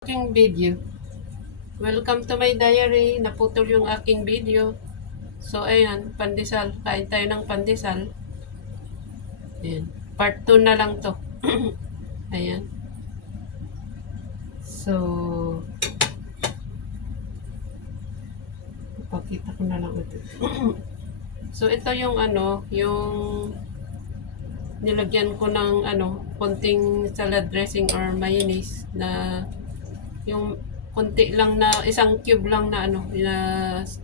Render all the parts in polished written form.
Aking video. Welcome to my diary. Naputol yung aking video. So, ayan, pandesal. Kain tayo ng pandesal. Ayan. Part 2 na lang to. Ayan. So, ipakita ko na lang ito. So, ito yung yung nilagyan ko ng konting salad dressing or mayonnaise na yung konti lang na isang cube lang na na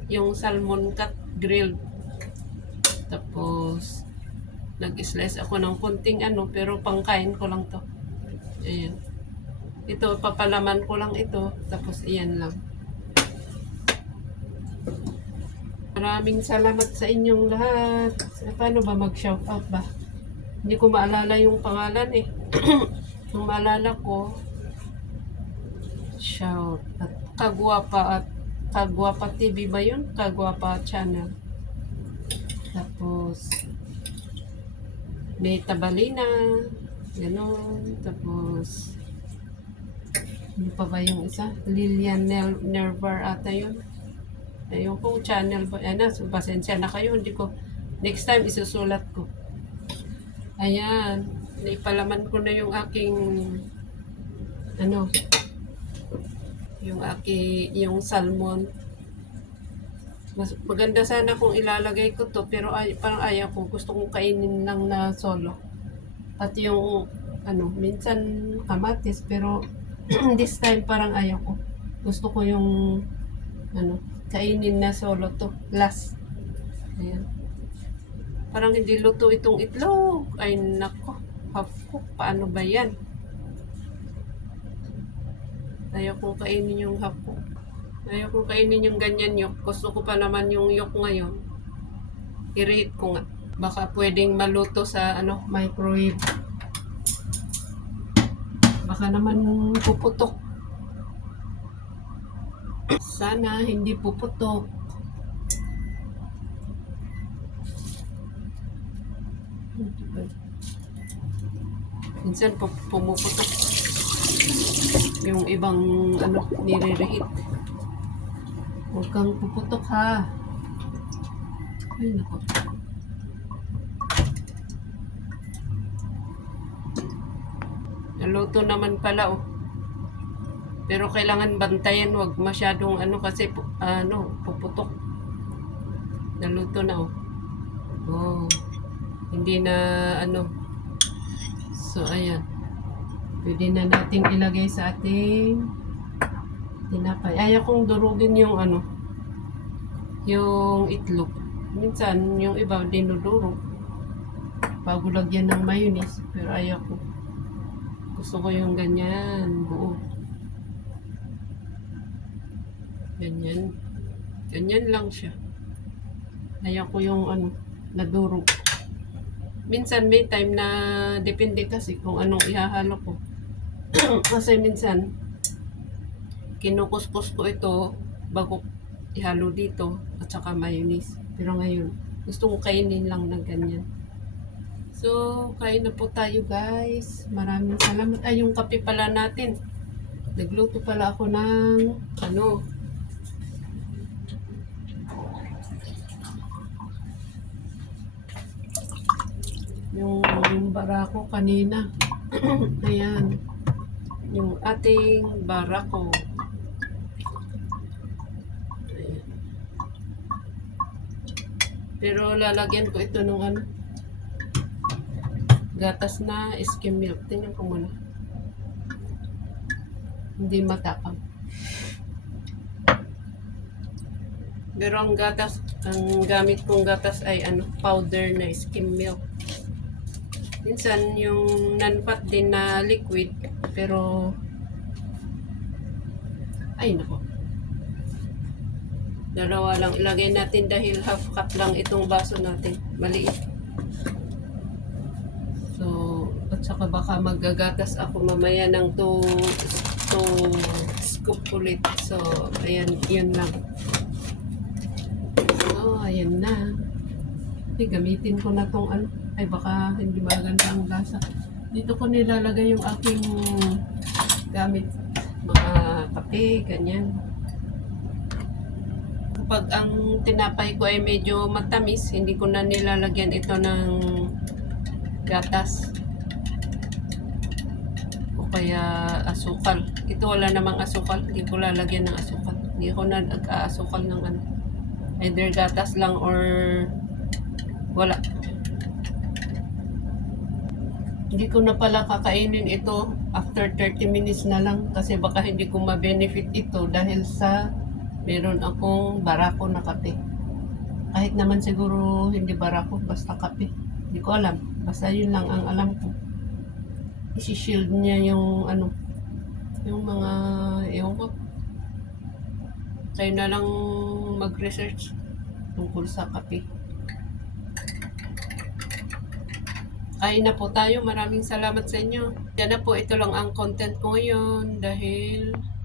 yung salmon cut grilled. Tapos nag-slice ako ng konting pero pangkain ko lang to. Ayan. Ito papalaman ko lang ito, tapos iyan lang. Maraming salamat sa inyong lahat. Paano ba mag-shout out ba? Hindi ko maalala yung pangalan eh. Kung maalala ko, shout at Kagwapa TV ba yun? Kagwapa channel. Tapos may Tabalina, gano'n. Tapos ano pa ba yung isa? Lilian Nervar ata yun. Ayun kung channel ba. Ayan, so pasensya na kayo. Hindi ko, next time isusulat ko. Ayan. Naipalaman ko na yung aking yung salmon. Mas maganda sana kung ilalagay ko to, pero parang ayaw ko. Gusto kong kainin lang na solo. At yung minsan kamatis, pero this time parang ayaw ko. Gusto ko yung kainin na solo to. Last. Ayan. Parang hindi luto itong itlog. Ay nako. Half cook. Paano ba yan? Ayaw kong kainin yung half cook. Ayaw kong kainin yung ganyan yok. Gusto ko pa naman yung yok ngayon. I-rate ko nga. Baka pwedeng maluto sa microwave. Baka naman puputok. Sana hindi puputok. Minsan pumuputok. Yung ibang nire-reheat. Huwag kang puputok ha. Ay nako. Naluto naman pala oh. Pero kailangan bantayan, wag masyadong kasi puputok. Naluto na oh. Oh. Hindi na So ayan. Pwede na nating ilagay sa ating tinapay. Ayaw kong durugin yung yung itlog. Minsan yung iba dinudurog bago lagyan ng mayonnaise, pero ayaw ko. Gusto ko yung ganyan, buo. Ganyan. Ganyan lang siya. Ayaw ko yung nadurog. Minsan may time na depende kasi kung anong ihahalo ko. Kasi minsan kinukuskus ko ito bago ihalo dito at saka mayonnaise. Pero ngayon, gusto ko kainin lang ng ganyan. So, kain na po tayo guys. Maraming salamat. Ay, yung kape pala natin. Nagluto pala ako ng yung barako kanina. Ayan. Yung ating barako. Ayan. Pero lalagyan ko ito ng gatas na skim milk. Tingnan ko muna. Hindi matapang. Pero ang gamit kong gatas ay powder na skim milk. Minsan yung non-fat din na liquid, pero ay nako. Dalawa lang ilagay natin dahil half cup lang itong baso natin. Maliit. So, at saka baka maggagatas ako mamaya ng 2 scoop ulit. So, ayan, yun lang. So, ayan na. Gamitin ko na tong ay baka hindi maganda ang lasa. Dito ko nilalagay yung aking gamit mga kape, ganyan. Kapag ang tinapay ko ay medyo matamis, hindi ko na nilalagyan ito ng gatas o kaya asukal. Ito wala namang asukal, hindi ko lalagyan ng asukal. Hindi ko na nag-aasukal ng ano. Either gatas lang or wala. Hindi ko na pala kakainin ito after 30 minutes na lang kasi baka hindi ko ma-benefit ito dahil sa meron akong barako na kape. Kahit naman siguro hindi barako, basta kape. Hindi ko alam. Basta yun lang ang alam ko. Isi-shield niya yung ano, yung mga, ewan ko. Kayo na lang mag-research tungkol sa kape. Kain na po tayo. Maraming salamat sa inyo. Yan na po, ito lang ang content ko ngayon dahil